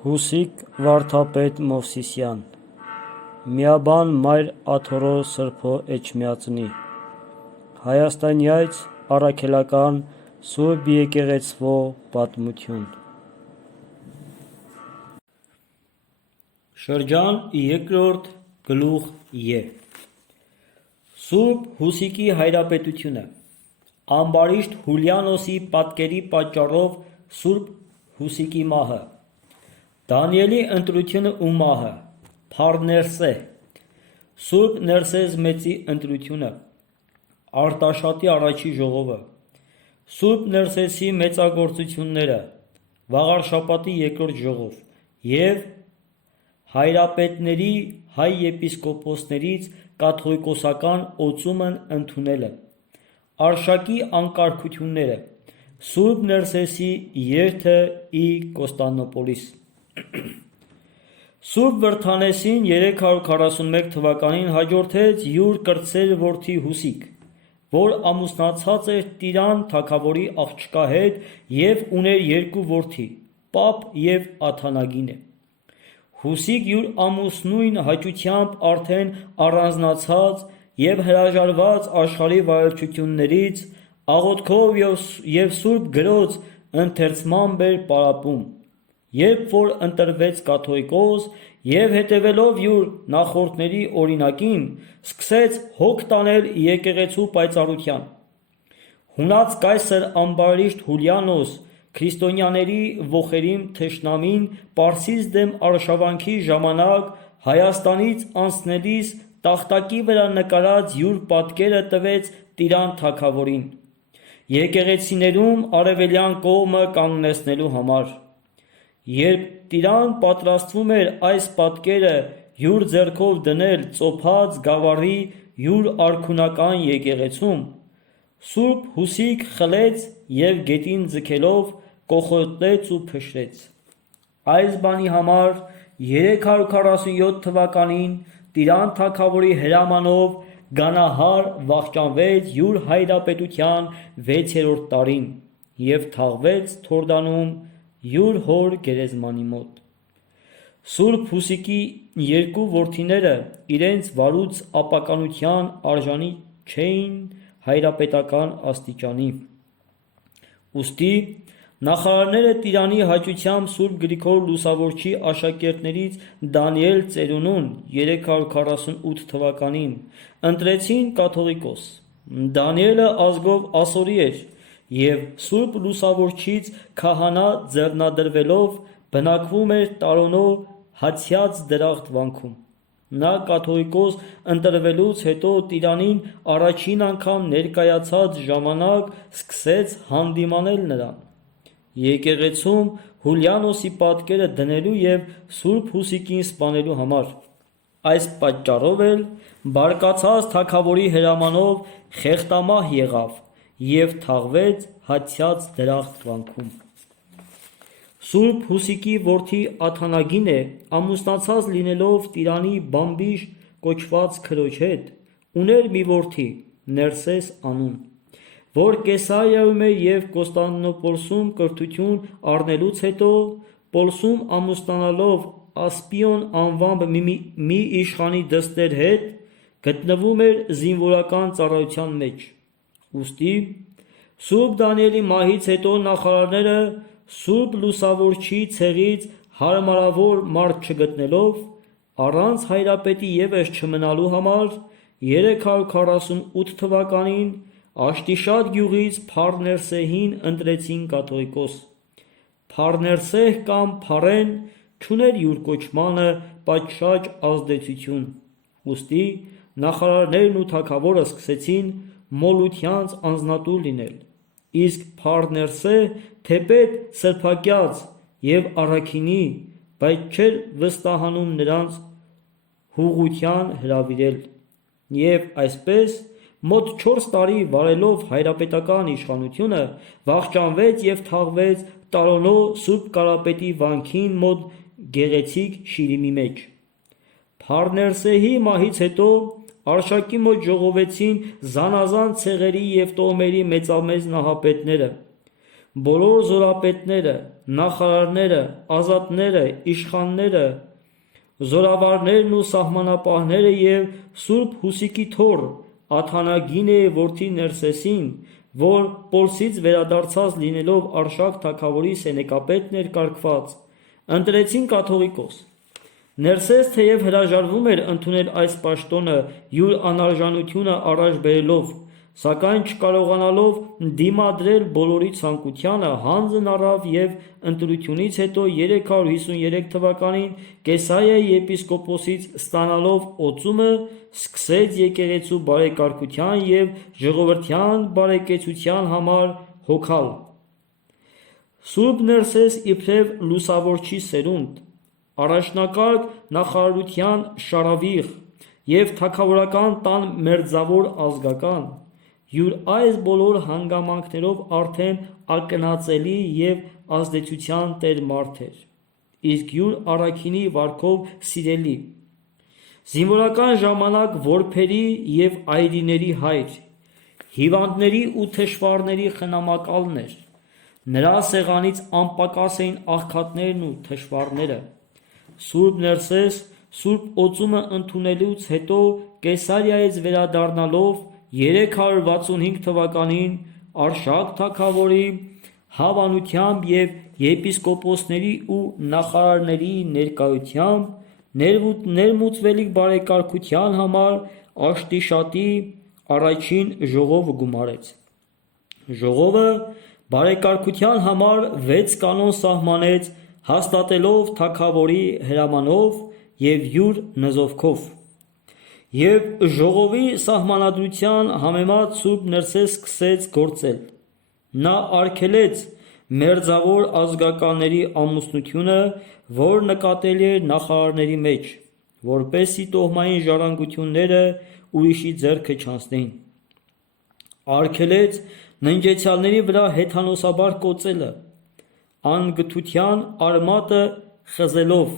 Հուսիկ վարդապետ Մովսիսյան Միաբան մայր աթորո սրբո էջմիածնի Հայաստանյայց առաքելական Սուրբ եկեղեցվո պատմություն Շրջան երկրորդ գլուխ Ե Սուրբ Հուսիկի հայրապետությունը Ամբարիշտ Հուլիանոսի պատկերի պատճառով Սուրբ Հուսիկի մահը Դանիելի ընտրությունը ու մահը Փառներսե Սուրբ Ներսես մեծի ընտրությունը Արտաշատի առաջի ժողովը Սուրբ Ներսեսի մեծագործությունները Վաղարշապատի երկրորդ ժողով և հայրապետների հայ եպիսկոպոսներից կաթողիկոսական օծումն ընդունելը Արշակի անկարգությունները Սուրբ Ներսեսի երթը ի Կոստանդնոպոլիս Սուրբ Վրդանեսին 341 թվականին հաջորդեց յուր կրտսեր որդի Հուսիկ, որ ամուսնացած էր Տիրան թագավորի աղջկա հետ և ուներ երկու որդի, Պապ և Աթանագինե։ Հուսիկ յուր ամուսնույն հաճությամբ արդեն առանձնացած և հրաժարված աշխարհի վայելչություններից աղոթքով և Սուրբ Գրոց ընթերցմամբ էր պարապում, երբ որ ընտրվեց կաթողիկոս և հետևելով յուր նախորդների օրինակին, սկսեց հոգ տանել եկեղեցու պայծառության։ Հունած կայսր ամբարիշտ Հուլիանոս քրիստոնյաների ոխերիմ թշնամին Պարսից դեմ արշավանքի ժամանակ Հայաստանից անցնելիս տախտակի վրա նկարած յուր պատկերը տվեց Տիրան թագավորին, եկեղեցիներում արևելյան կողմը կանգնեցնելու համար։ Երբ Տիրան պատրաստվում էր այս պատկերը յուր ձեռքով դնել ծոփած գավառի յուր արքունական եկեղեցում, Սուրբ Հուսիկ խլեց և գետին ձգելով կոխոտեց ու փշրեց։ Այս բանի համար 347 թվականին Տիրան թագավորի հրամանով գանահար վախճանվեց յուր հայրապետության 6-րդ տարին և թաղվեց Թորդանում յուր հոր գերեզմանի մոտ։ Սուրբ Հուսիկի երկու որդիները իրենց վարուց ապականության արժանի չէին հայրապետական աստիճանի։ Ուստի նախարարները Տիրանի հաճությամբ Սուրբ Գրիգոր Լուսավորչի աշակերտներից Դանիել Ծերունուն 348 թվականին ընտրեցին կաթողիկոս։ Դանիելը ազգով ասորի էր և Սուրբ Լուսավորչից քահանա ձեռնադրվելով բնակվում էր Տարոնո Հացյաց դրախտ վանքում։ Նա կաթողիկոս ընտրվելուց հետո Տիրանին առաջին անգամ ներկայացած ժամանակ սկսեց հանդիմանել նրան։ Եկեղեցում Հուլիանոսի պատկերը դնելու և Սուրբ Հուսիկին սպանելու համար։ Այս պատճառով էլ բարկացած թագավորի հրամանով խեղդամահ եղավ և թաղվեց Հացյաց դրախտ վանքում։ Սուրբ Հուսիկի որդի Աթանագինը ամուսնացած լինելով Տիրանի բամբիժ կոչված քրոջ հետ, ուներ մի որդի Ներսես անուն, որ Կեսարիայում էր և Կոստանդնոպոլսում կրթություն առնելուց հետո Պոլսում ամուսնանալով Ասպիոն անվամբ մի իշխանի դստեր հետ գտնվում էր զինվորական ծառայության մեջ։ Ուստի Սուրբ Դանիելի մահից հետո նախարարները Սուրբ Լուսավորչի ցեղից հարմարավոր մարդ չգտնելով առանց հայրապետի ևս չմնալու համար 348 թվականին Աշտիշատ գյուղից Փառներսեհին ընտրեցին կաթողիկոս։ Փառներսեհ կամ Փառեն չուներ յուր կոչմանը պատշաճ ազդեցություն, ուստի նախարարներն ու թագավորը սկսեցին մոլությանց անձնատուր լինել, իսկ Փառներսեհ թեպետ սրբակյաց և առաքինի, բայց չէր վստահանում նրանց հուղղության հրավիրել, և այսպես մոտ 4 տարի վարելով հայրապետական իշխանությունը վախճանվեց և թաղվեց Տարոնո Սուրբ Կարապետի վանքին մոտ գեղեցիկ շիրիմի մեջ։ Փառներսեհի մահից հետո Արշակի մոտ ժողովեցին զանազան ցեղերի և տոհմերի մեծամեծ նահապետները, բոլոր զորապետները, նախարարները, ազատները, իշխանները, զորավարներն ու սահմանապահները և Սուրբ Հուսիկի թոռ Աթանագինե որդի Ներսեսին, որ Պոլսից վերադարձած լինելով Արշակ թագավորի սենեկապետն էր կարգված, ընտրեցին կաթողիկոս։ Ներսես թեև հրաժարվում էր ընդունել այս պաշտոնը յուր անարժանությունը առաջ բերելով, սակայն չկարողանալով դիմադրել բոլորի ցանկությանը, հանձն առավ և ընտրությունից հետո 353 թվականին Կեսարիայի եպիսկոպոսից ստանալով օծումը, սկսեց եկեղեցու բարեկարգության և ժողովրդյան բարեկեցության համար հոգալ։ Սուրբ Ներսես իբրև լուսավորչի սերունդ, առաջնակարգ նախարարության շարավիղ և թագավորական տան մերձավոր ազգական, յուր այս բոլոր հանգամանքներով արդեն ակնածելի և ազդեցության տեր մարդ էր, իսկ յուր առաքինի վարքով սիրելի, զինվորական ժամանակ որբերի և այրիների հայր, հիվանդների ու թշվառների խնամակալն էր, նրա սեղանից անպակաս էին աղքատներն ու թշվառները։ Սուրբ Ներսես Սուրբ օծումը ընդունելուց հետո Կեսարիայից վերադառնալով 365 թվականին Արշակ թագավորի հավանությամբ և եպիսկոպոսների ու նախարարների ներկայությամբ ներմուծվելիք բարեկարգության համար Աշտիշատի առաջին ժողովը գումարեց։ Ժողովը բարեկարգության համար 6 կանոն սահմանեց, հաստատելով թագավորի հրամանով և յուր նզովքով։ Եվ ժողովի սահմանադրության համեմատ Սուրբ Ներսես սկսեց գործել։ Նա արգելեց մերձավոր ազգականների ամուսնությունը, որ նկատելի էր նախարարների մեջ, որպեսզի տոհմային ժառանգությունները ուրիշի ձեռքը չանցնեին։ Արգելեց ննջեցյալների վրա հեթանոսաբար կոծելը, անգթության արմատը խզելով,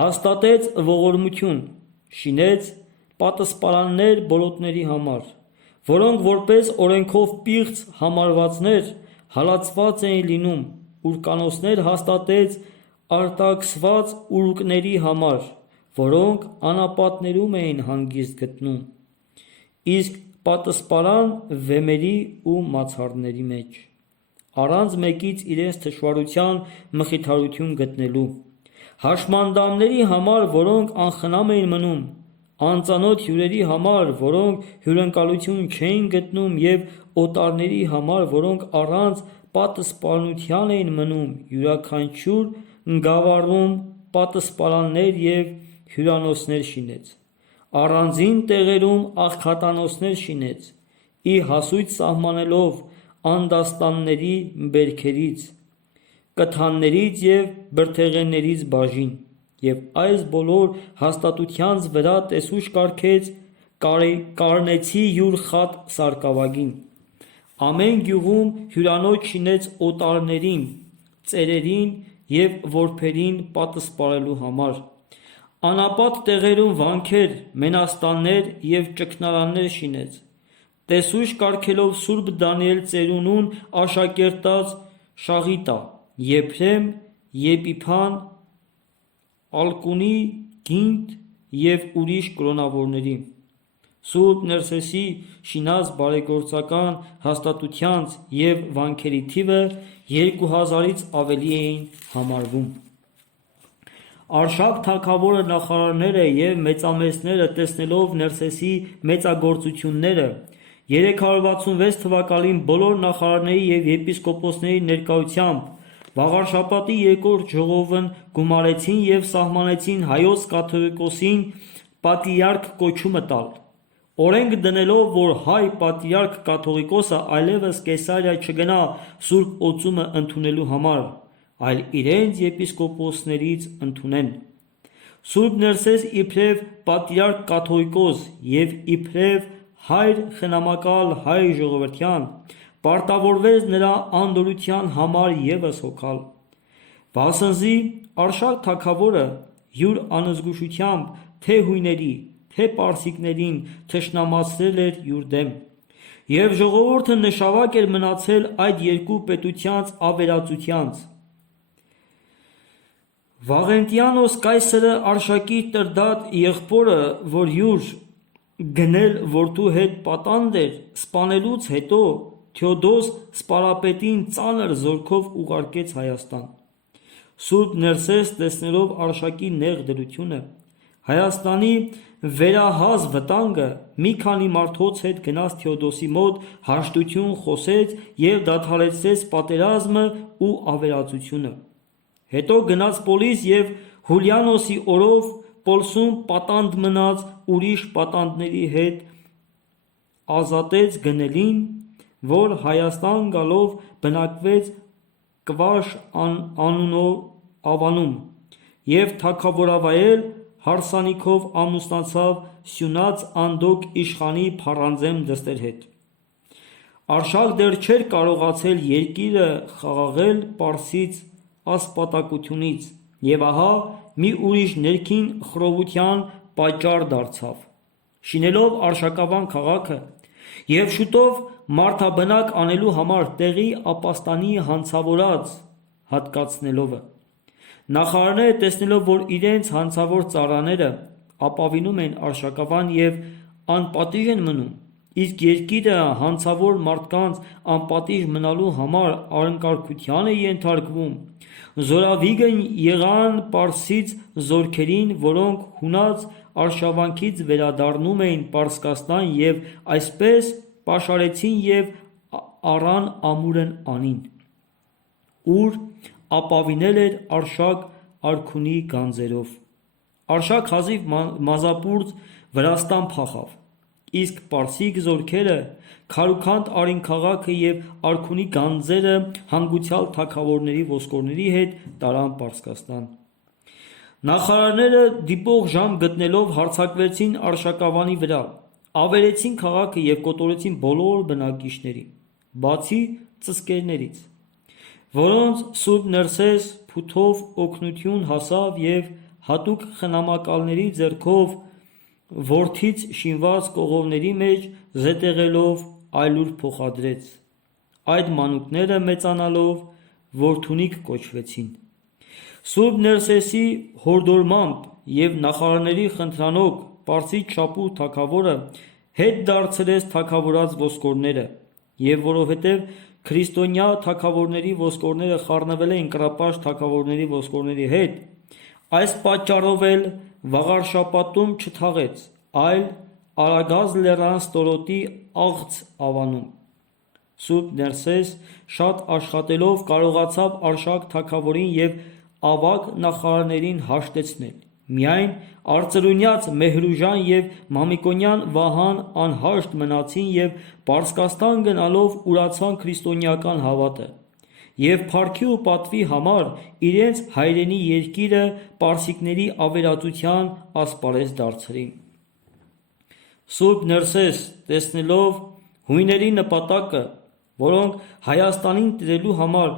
հաստատեց ողորմություն, շինեց պատսպարաններ բոլոտների համար, որոնք որպես օրենքով պիղծ համարվածներ հալածված էին լինում, ուրկանոցներ հաստատեց արտաքսված ուռուկների համար, որոնք անապատներում էին հանգիստ գտնում, իսկ պատսպարան վեմերի ու մացառների մեջ, առանց մեկից իրենց թշվառության մխիթարություն գտնելու, հաշմանդամների համար, որոնք անխնամ էին մնում, անծանոթ հյուրերի համար, որոնք հյուրընկալություն չէին գտնում և օտարների համար, որոնք առանց պատսպարնության էին մնում, յուրաքանչյուր գավառում պատսպարաններ և հյուրանոցներ շինեց, առանձին տեղերում աղքատանոցներ շինեց, ի հասույթ սահմանելով անդաստանների բերքերից, կթաններից և բրդեղեններից բաժին, և այս բոլոր հաստատությանց վրա տեսուչ կարգեց կառնեցի յուր խատ սարկավագին։ Ամեն գյուղում հյուրանոց շինեց օտարներին, ծերերին և որբերին պատսպարելու համար, անապատ տեղերում վանքեր, մենաստաններ և ճգնարաններ շինեց, տեսուչ կարգելով Սուրբ Դանիել ծերունուն աշակերտած Շաղիտա, Եփրեմ, Եփիփան, Ալկունի, Գինդ և ուրիշ կրոնավորների։ Սուրբ Ներսեսի շինած բարեգործական հաստատությանց և վանքերի թիվը 2000-ից ավելի էին համարվում։ Արշակ թագավորը նախարարները և մեծամեծները տեսնելով Ներսեսի մեծագործությունները 366 թվականին բոլոր նախարարների և եպիսկոպոսների ներկայությամբ Վաղարշաբաթի երկրորդ ժողովն գումարեցին և սահմանեցին Հայոց կաթողիկոսին պատրիարք կոչումը տալ, օրենք դնելով, որ հայ պատրիարք կաթողիկոսը այլևս Կեսարիա չգնա Սուրբ օծումը ընդունելու համար, այլ իրենց եպիսկոպոսներից ընդունեն։ Սուրբ Ներսես իբրև պատրիարք կաթողիկոս և իբրև հայր խնամակալ հայ ժողովրդյան պարտավորվեց նրա անդորրության համար ևս հոգալ, վասնզի Արշակ թագավորը յուր անզգուշությամբ թե՛ հույների, թե՛ պարսիկներին թշնամացրել էր յուր դեմ, Եվ ժողովուրդը նշավակ էր մնացել այդ երկու պետությանց ավերածությանց։ Վաղենտիանոս կայսրը Արշակի տրդատ եղբորը, որ յուր գնել որդու հետ պատանդ էր, սպանելուց հետո Թեոդոս սպարապետին ծանր զորքով ուղարկեց Հայաստան։ Սուրբ Ներսես տեսնելով Արշակի նեղ դրությունը, Հայաստանի վերահազ վտանգը, մի քանի մարդոց հետ գնաց Թեոդոսի մոտ, հաշտություն խոսեց և դադարեցրեց պատերազմը ու ավերածությունը։ Հետո գնաց Պոլիս և Հուլիանոսի օրով Պոլսում պատանդ մնաց ուրիշ պատանդների հետ ազատեց գնելին, որ Հայաստան գալով բնակվեց Կվաշ անունով ավանում և թագավորավայել հարսանիքով ամուսնացավ Սյունած Անդոկ իշխանի Փառանձեմ դստեր հետ։ Արշակ դեռ չէր կարողացել երկիրը խաղաղել Պարսից ասպատակությունից և ահա մի ուրիշ ներքին խռովության պատճառ դարձավ, շինելով Արշակավան քաղաքը և շուտով մարդաբնակ անելու համար տեղի ապաստանի հանցավորած հատկացնելովը։ Նախարարները տեսնելով, որ իրենց հանցավոր ծառաները ապավինում են Արշակավան և անպատիժ են մնում, իսկ երկիրը հանցավոր մարդկանց անպատիժ մնալու համար անկարգության է ենթարկվում, զորավիգն եղան Պարսից զորքերին, որոնք հունած արշավանքից վերադառնում էին Պարսկաստան և այսպես պաշարեցին և առան ամուրն անին, ուր ապավինել էր Արշակ արքունի գանձերով։ Արշակ հազիվ մազապուրծ Վրաստան փախավ, իսկ պարսիկ զորքերը քարուքանդ արին քաղաքը և արքունի գանձերը հանգուցյալ թագավորների ոսկորների հետ տարան Պարսկաստան։ Նախարարները դիպող ժամ գտնելով հարձակվեցին Արշակավանի վրա, ավերեցին քաղաքը և կոտորեցին բոլոր բնակիչներին, բացի ծսկերներից, որոնց Սուրբ Ներսես փութով օգնություն հասավ և հատուկ խնամակալների ձեռքով որդից շինված կողովների մեջ զետեղելով այլուր փոխադրեց։ Այդ մանուկները մեծանալով որդունիկ կոչվեցին։ Սուրբ Ներսեսի հորդորմամբ և նախարարների խնդրանոք Պարսից շապուր թագավորը հետ դարձրեց թագավորած ոսկորները, և որովհետև քրիստոնյա թագավորների ոսկորները խառնվել էին կռապաշտ թագավորների ոսկորների հետ, այս պատճառով էլ Վաղարշապատում չթաղեց, այլ Արագած լեռան ստորոտի Աղց ավանում։ Սուրբ Ներսես շատ աշխատելով կարողացավ Արշակ թագավորին և ավագ նախարարներին հաշտեցնել, միայն արծրունյաց Մեհրուժան և Մամիկոնյան Վահան անհաշտ մնացին և Պարսկաստան գնալով ուրացան քրիստոնեական հավատը և փառքի ու պատվի համար իրենց հայրենի երկիրը պարսիկների ավերածության ասպարեզ դարձրին։ Սուրբ Ներսես տեսնելով հույների նպատակը, որոնք Հայաստանին տիրելու համար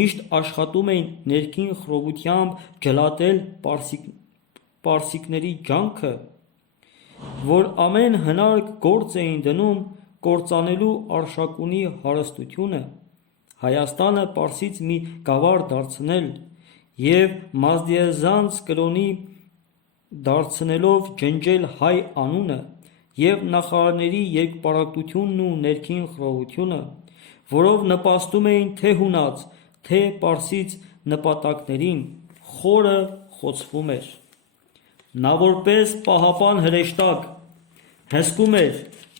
միշտ աշխատում էին ներքին խռովությամբ ջլատել պարսիկների ջանքը, որ ամեն հնարք գործ էին դնում կործանելու Արշակունի հարստությունը, Հայաստանը Պարսից մի գավառ դարձնել և Մազդեզանց կրոնի դարձնելով ջնջել հայ անունը և նախարարների երկպառակտությունն ու ներքին խռովությունը, որով նպաստում էին թե հունած, թե պարսից նպատակներին, խորը խոցվում էր։ Նա որպես պահապան հրեշտակ հսկում էր,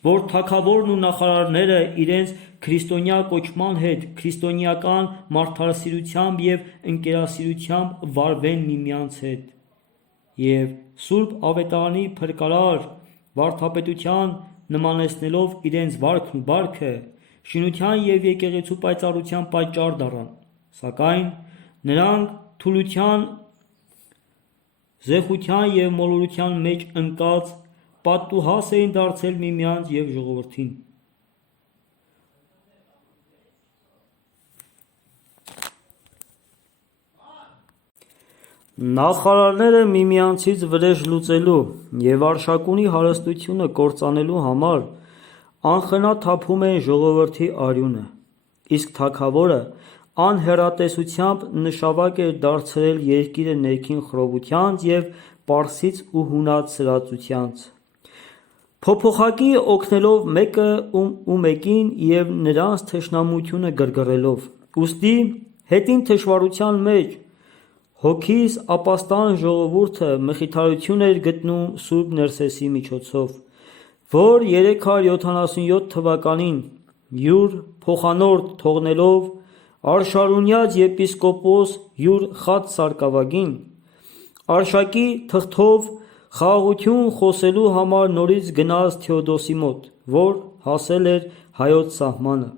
որ թագավորն ու նախարարները իրենց քրիստոնյա կոչման հետ քրիստոնեական մարդասիրությամբ և ընկերասիրությամբ վարվեն միմյանց հետ, և Սուրբ Ավետարանի փրկարար վարդապետության նմանեցնելով իրենց վարքն ու բարքը, շինության և եկեղեցու պայծառության պատճառ դառան, սակայն նրանք թուլության, զեխության և մոլորության մեջ ընկած պատուհաս էին դարձել միմյանց և ժողովրդին։ Նախարարները միմյանցից վրեժ լուծելու և Արշակունի հարստությունը կործանելու համար անխնա թափում էին ժողովրդի արյունը, իսկ թագավորը անհեռատեսությամբ նշավակ էր դարձրել երկիրը ներքին խռովությանց և պարսից ու հունած սրածությանց, փոփոխակի օգնելով մեկը ու մեկին և նրանց թշնամությունը գրգռելով, ուստի հետին թշվառության մեջ հոգիս ապաստան ժողովուրդը մխիթարություն էր գտնում Սուրբ Ներսեսի միջոցով, որ 377 թվականին յուր փոխանորդ թողնելով Արշարունյաց եպիսկոպոս յուր խաց սարկավագին, Արշակի թղթով խաղաղություն խոսելու համար նորից գնաց Թեոդոսի մոտ, որ հասել էր հայոց սահմանը,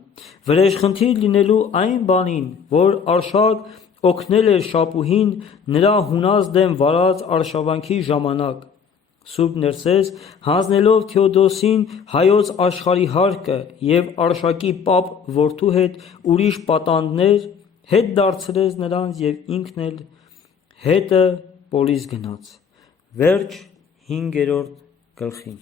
վրեժխնդիր լինելու այն բանին, որ Արշակ օգնել էր Շապուհին նրա հունած դեմ վարած արշավանքի ժամանակ, Սուրբ Ներսես հանձնելով Թեոդոսին հայոց աշխարհի հարկը և Արշակի պապ որդու հետ ուրիշ պատանդներ, հետ դարձրեց նրանց և ինքն էլ հետը Պոլիս գնաց։ Վերջ 5-րդ գլխին։